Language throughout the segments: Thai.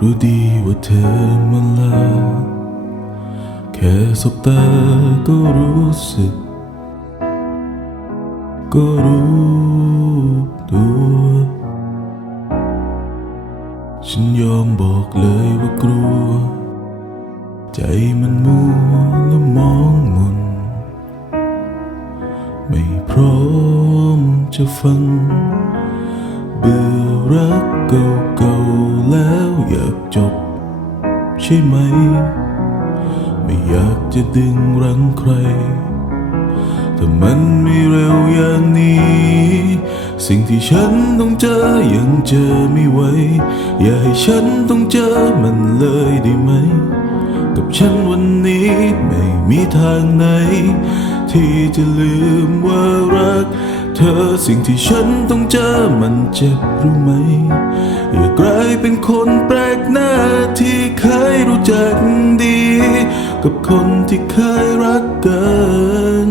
รู้ดีว่าเธอมันลาแค่สบตาก็รู้สึก ก็รู้ตัว ฉันยอมบอกเลยว่ากลัว ใจมันมัวและมองมน ไม่พร้อมจะฟังเบื่อ รักเก่าๆแล้วอยากจบ ใช่ไหม ไม่อยากจะดึงรั้งใคร แต่มันไม่เร็วอย่างนี้ สิ่งที่ฉันต้องเจอยังเจอไม่ไหว อย่าให้ฉันต้องเจอมันเลยได้ไหม กับฉันวันนี้ไม่มีทางไหน ที่จะลืมว่ารัก เธอสิ่งที่ฉันต้องเจอมันเจ็บรู้ไหม อย่ากลายเป็นคนแปลกหน้าที่เคยรู้จักดี กับคนที่เคยรักกัน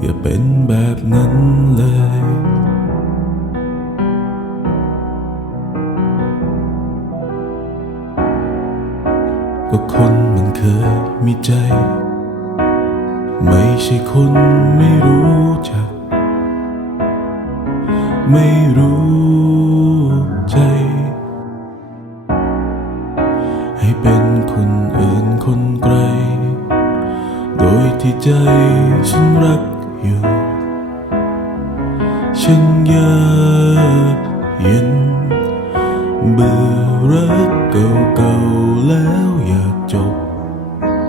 อย่าเป็นแบบนั้นเลยก็คนมันเคยมีใจ ไม่ใช่คนไม่รู้จัก ไม่รู้ใจ ให้เป็นคนอื่นคนไกล โดยที่ใจฉันรักอยู่ ฉันยาเย็น เบื่อรักเก่าๆแล้วอยากจบ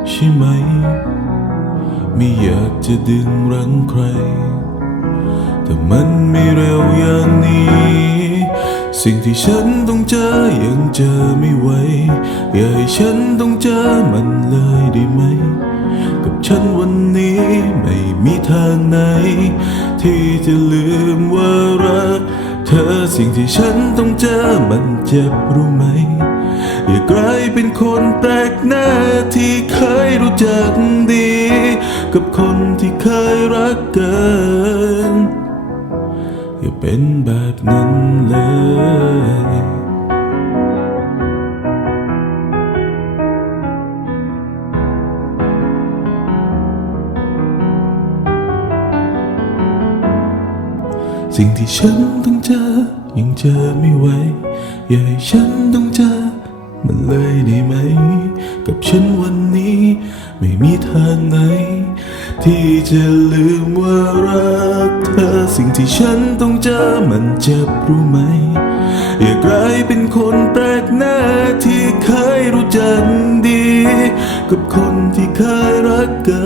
ใช่ไหม ไม่อยากจะดึงรั้งใคร แต่มันไม่เร็วอย่างนี้ สิ่งที่ฉันต้องเจอยังเจอไม่ไหว อย่าให้ฉันต้องเจอมันเลยได้ไหม กับฉันวันนี้ไม่มีทางไหน ที่จะลืมว่ารัก เธอสิ่งที่ฉันต้องเจอมันเจ็บรู้ไหม อย่ากลายเป็นคนแปลกหน้าที่เคยรู้จักดี กับคนที่เคยรักกัน อย่าเป็นแบบนั้นเลยสิ่งที่ฉันต้องเจอ ยังเจอไม่ไหว อย่าให้ฉันต้องเจอ มันเลยได้ไหม กับฉันวันนี้ ไม่มีทางไหน ที่จะลืมว่ารักเธอสิ่งที่ฉันต้องเจอมันเจ็บรู้ไหม อย่ากลายเป็นคนแปลกหน้าที่เคยรู้จักดี กับคนที่เคยรักเกิ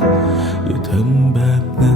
นอย่าทำแบบนั้น